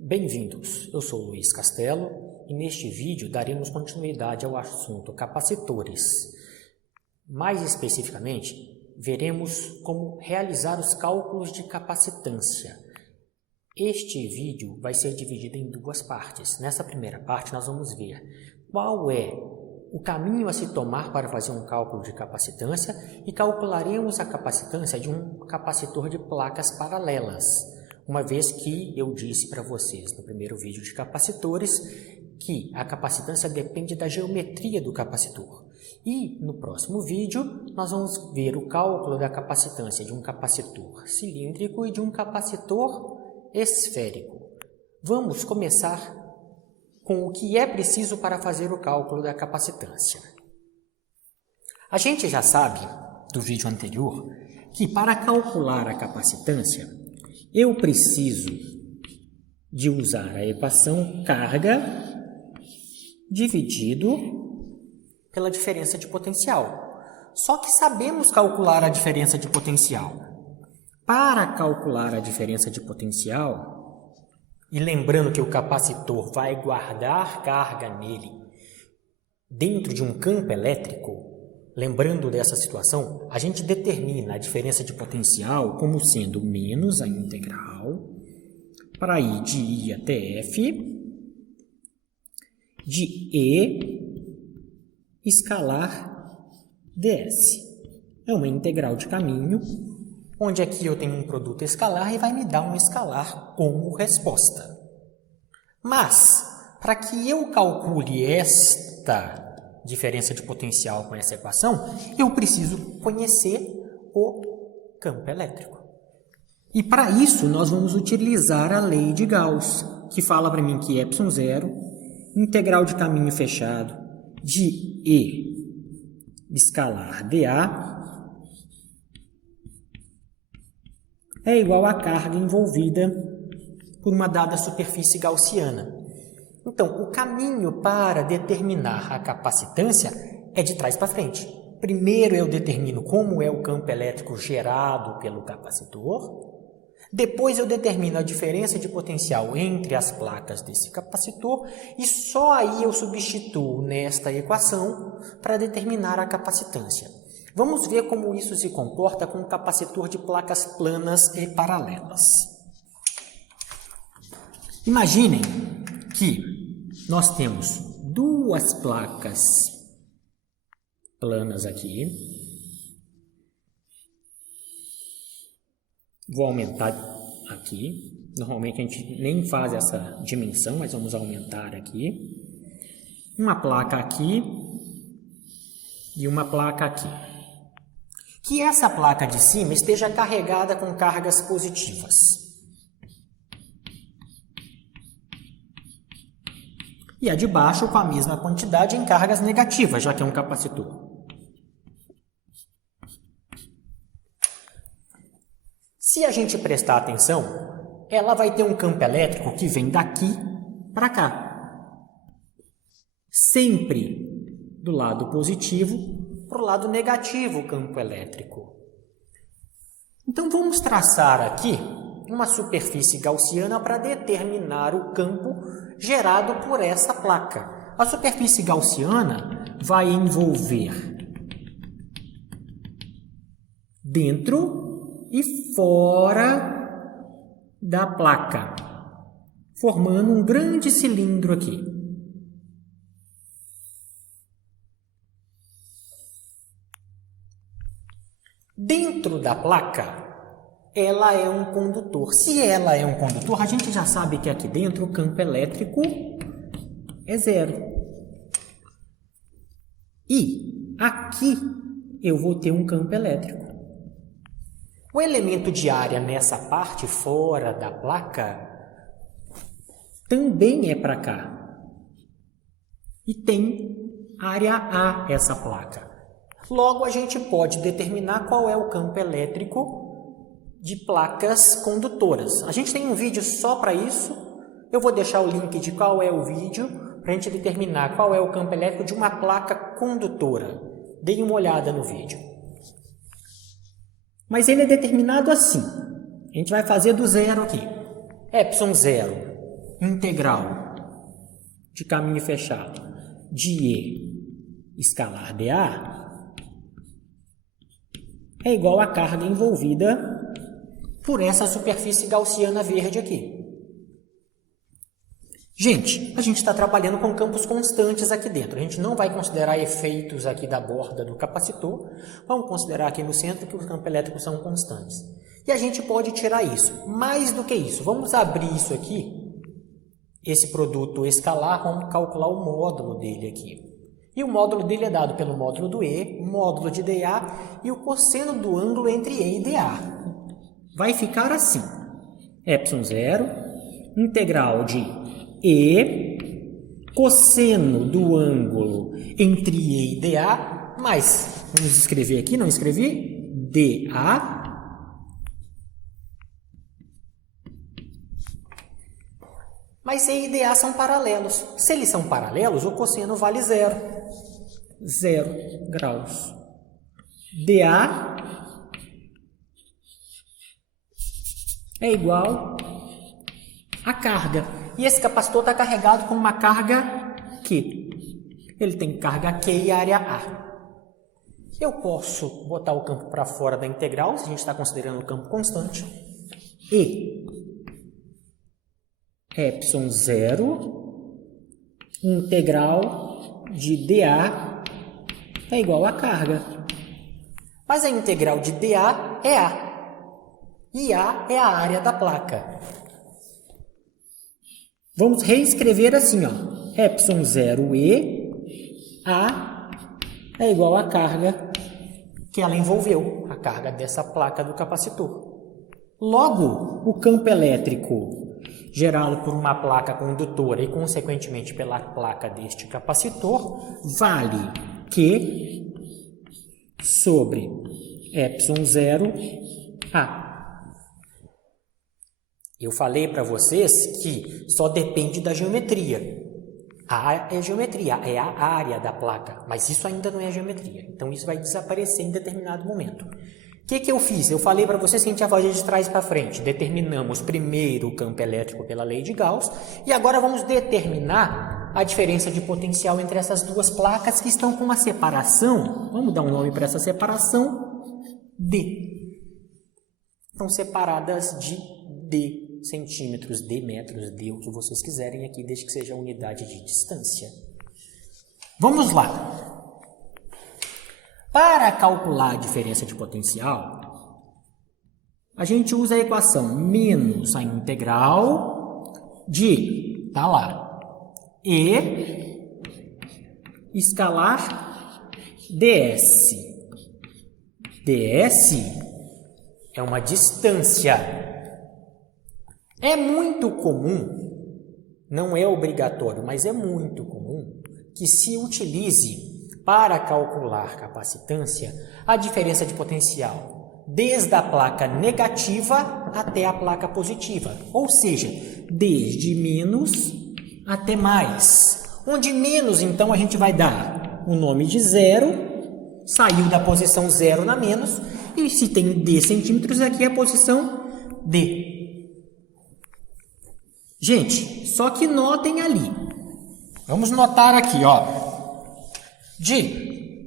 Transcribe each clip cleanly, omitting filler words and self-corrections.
Bem-vindos, eu sou Luiz Castelo e neste vídeo daremos continuidade ao assunto capacitores. Mais especificamente, veremos como realizar os cálculos de capacitância. Este vídeo vai ser dividido em duas partes. Nessa primeira parte nós vamos ver qual é o caminho a se tomar para fazer um cálculo de capacitância e calcularemos a capacitância de um capacitor de placas paralelas. Uma vez que eu disse para vocês no primeiro vídeo de capacitores que a capacitância depende da geometria do capacitor. E no próximo vídeo nós vamos ver o cálculo da capacitância de um capacitor cilíndrico e de um capacitor esférico. Vamos começar com o que é preciso para fazer o cálculo da capacitância. A gente já sabe do vídeo anterior que para calcular a capacitância eu preciso de usar a equação carga dividido pela diferença de potencial. Só que sabemos calcular a diferença de potencial. Para calcular a diferença de potencial, e lembrando que o capacitor vai guardar carga nele dentro de um campo elétrico, lembrando dessa situação, a gente determina a diferença de potencial como sendo menos a integral para I de I até F de E escalar ds. É uma integral de caminho, onde aqui eu tenho um produto escalar e vai me dar um escalar como resposta. Mas, para que eu calcule esta diferença de potencial com essa equação, eu preciso conhecer o campo elétrico. E para isso, nós vamos utilizar a lei de Gauss, que fala para mim que ε0, integral de caminho fechado de E escalar dA, é igual à carga envolvida por uma dada superfície gaussiana. Então, o caminho para determinar a capacitância é de trás para frente. Primeiro eu determino como é o campo elétrico gerado pelo capacitor. Depois eu determino a diferença de potencial entre as placas desse capacitor. E só aí eu substituo nesta equação para determinar a capacitância. Vamos ver como isso se comporta com um capacitor de placas planas e paralelas. Imaginem que nós temos duas placas planas aqui. Vou aumentar aqui. Normalmente a gente nem faz essa dimensão, mas vamos aumentar aqui. Uma placa aqui e uma placa aqui. Que essa placa de cima esteja carregada com cargas positivas. E a de baixo com a mesma quantidade em cargas negativas, já que é um capacitor. Se a gente prestar atenção, ela vai ter um campo elétrico que vem daqui para cá. Sempre do lado positivo para o lado negativo o campo elétrico. Então vamos traçar aqui uma superfície gaussiana para determinar o campo gerado por essa placa. A superfície gaussiana vai envolver dentro e fora da placa, formando um grande cilindro aqui. Dentro da placa, ela é um condutor. Se ela é um condutor, a gente já sabe que aqui dentro o campo elétrico é zero. E aqui eu vou ter um campo elétrico. O elemento de área nessa parte fora da placa também é para cá. E tem área A essa placa. Logo, a gente pode determinar qual é o campo elétrico de placas condutoras. A gente tem um vídeo só para isso. Eu vou deixar o link de qual é o vídeo para a gente determinar qual é o campo elétrico de uma placa condutora. Deem uma olhada no vídeo. Mas ele é determinado assim. A gente vai fazer do zero aqui. ε0 integral de caminho fechado de E escalar dA é igual à carga envolvida por essa superfície gaussiana verde aqui. Gente, a gente está trabalhando com campos constantes aqui dentro. A gente não vai considerar efeitos aqui da borda do capacitor. Vamos considerar aqui no centro que os campos elétricos são constantes. E a gente pode tirar isso. Mais do que isso, vamos abrir isso aqui, esse produto escalar, vamos calcular o módulo dele aqui. E o módulo dele é dado pelo módulo do E, módulo de dA e o cosseno do ângulo entre E e dA. Vai ficar assim. ε0, integral de E, cosseno do ângulo entre E e dA, mais, vamos escrever aqui, não escrevi, dA, mas E e dA são paralelos. Se eles são paralelos, o cosseno vale 0. 0 graus. dA é igual a carga. E esse capacitor está carregado com uma carga Q. Ele tem carga Q e área A. Eu posso botar o campo para fora da integral, se a gente está considerando o campo constante. E ε0 integral de dA é igual a carga. Mas a integral de dA é A. E A é a área da placa. Vamos reescrever assim, ó. ε0E, A é igual à carga que ela envolveu, a carga dessa placa do capacitor. Logo, o campo elétrico gerado por uma placa condutora e, consequentemente, pela placa deste capacitor, vale Q sobre ε0A. Eu falei para vocês que só depende da geometria. A é geometria, é a área da placa, mas isso ainda não é geometria. Então, isso vai desaparecer em determinado momento. O que eu fiz? Eu falei para vocês que a gente ia fazer de trás para frente. Determinamos primeiro o campo elétrico pela lei de Gauss e agora vamos determinar a diferença de potencial entre essas duas placas que estão com uma separação. Vamos dar um nome para essa separação, D. Estão separadas de D centímetros, D metros, D o que vocês quiserem aqui, desde que seja unidade de distância. Vamos lá. Para calcular a diferença de potencial, a gente usa a equação menos a integral de, tá lá, E escalar ds. ds é uma distância. É muito comum, não é obrigatório, mas é muito comum que se utilize para calcular capacitância a diferença de potencial desde a placa negativa até a placa positiva, ou seja, desde menos até mais. Onde menos, então, a gente vai dar o nome de zero, saiu da posição zero na menos, e se tem D centímetros, aqui é a posição D. Gente, só que notem ali. Vamos notar aqui, ó. De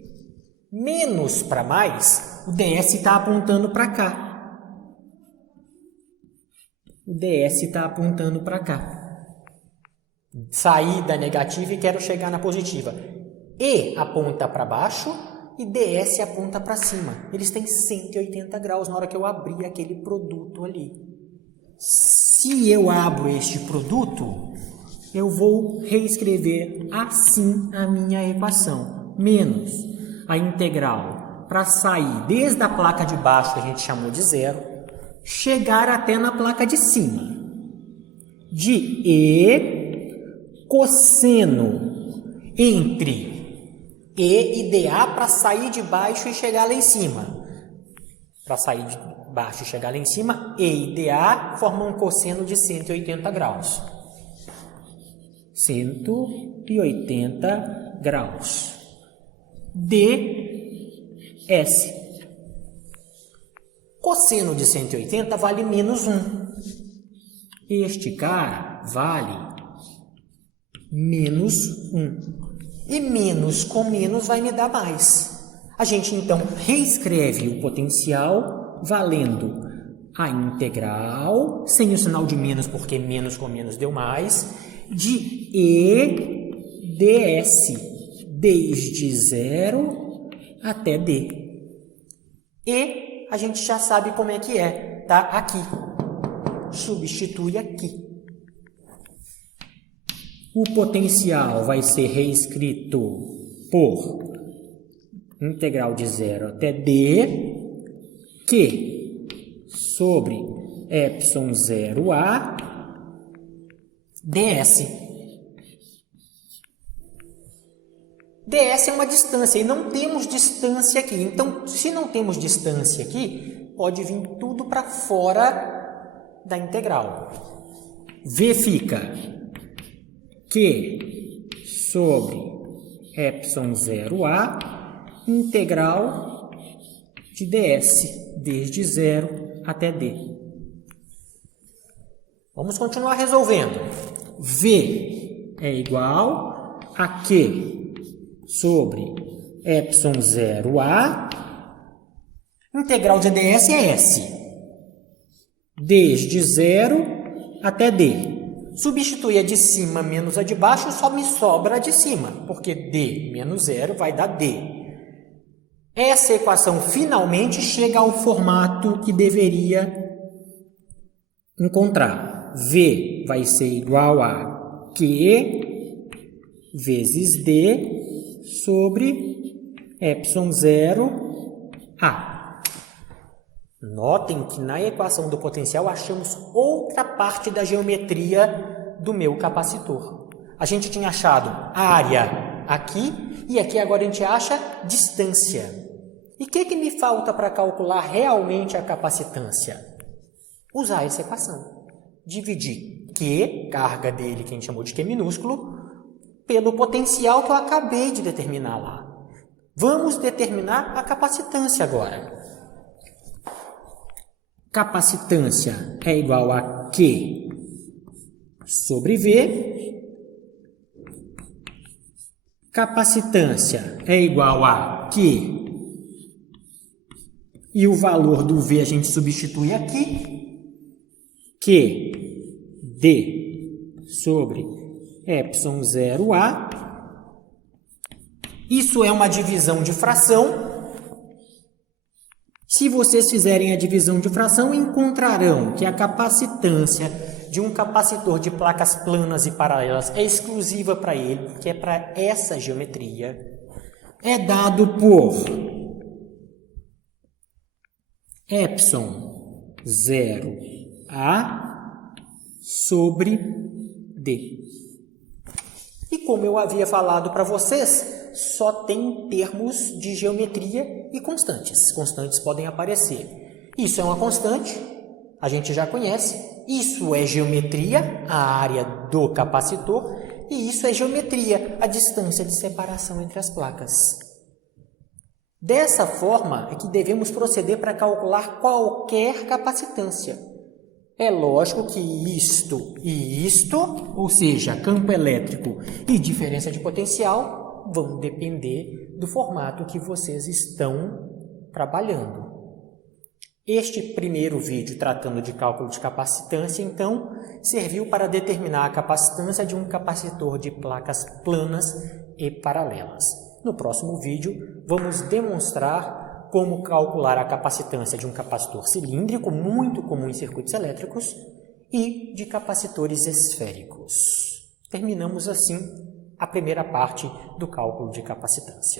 menos para mais, o ds está apontando para cá. O ds está apontando para cá. Saí da negativa e quero chegar na positiva. E aponta para baixo e ds aponta para cima. Eles têm 180 graus na hora que eu abrir aquele produto ali. Se eu abro este produto, eu vou reescrever assim a minha equação. Menos a integral para sair desde a placa de baixo, que a gente chamou de zero, chegar até na placa de cima. De E cosseno entre E e dA para sair de baixo e chegar lá em cima. Para sair de baixo e chegar lá em cima, E e dA formam um cosseno de 180 graus. 180 graus. ds. Cosseno de 180 vale menos 1. Este cara vale menos 1. E menos com menos vai me dar mais. A gente, então, reescreve o potencial valendo a integral, sem o sinal de menos, porque menos com menos deu mais, de E ds, desde 0 até D. E a gente já sabe como é que é, tá aqui. Substitui aqui. O potencial vai ser reescrito por integral de 0 até D, que sobre epsilon 0a ds. ds é uma distância e não temos distância aqui. Então, se não temos distância aqui, pode vir tudo para fora da integral. V fica Q sobre epsilon 0a integral de ds, desde 0 até D. Vamos continuar resolvendo. V é igual a Q sobre epsilon 0a, integral de ds é S, desde 0 até D. Substituir a de cima menos a de baixo, só me sobra a de cima, porque D menos 0 vai dar D. Essa equação finalmente chega ao formato que deveria encontrar. V vai ser igual a Q vezes D sobre epsilon 0a. Notem que na equação do potencial achamos outra parte da geometria do meu capacitor. A gente tinha achado área aqui e aqui agora a gente acha distância. E o que me falta para calcular realmente a capacitância? Usar essa equação. Dividir Q, carga dele, que a gente chamou de Q minúsculo, pelo potencial que eu acabei de determinar lá. Vamos determinar a capacitância agora. Capacitância é igual a Q sobre V. Capacitância é igual a Q. E o valor do V a gente substitui aqui. Q D sobre epsilon 0a. Isso é uma divisão de fração. Se vocês fizerem a divisão de fração, encontrarão que a capacitância de um capacitor de placas planas e paralelas é exclusiva para ele, que é para essa geometria. É dado por epsilon 0a sobre D. E como eu havia falado para vocês, só tem termos de geometria e constantes. Constantes podem aparecer. Isso é uma constante, a gente já conhece. Isso é geometria, a área do capacitor. E isso é geometria, a distância de separação entre as placas. Dessa forma é que devemos proceder para calcular qualquer capacitância. É lógico que isto e isto, ou seja, campo elétrico e diferença de potencial, vão depender do formato que vocês estão trabalhando. Este primeiro vídeo tratando de cálculo de capacitância, então, serviu para determinar a capacitância de um capacitor de placas planas e paralelas. No próximo vídeo, vamos demonstrar como calcular a capacitância de um capacitor cilíndrico, muito comum em circuitos elétricos, e de capacitores esféricos. Terminamos assim a primeira parte do cálculo de capacitância.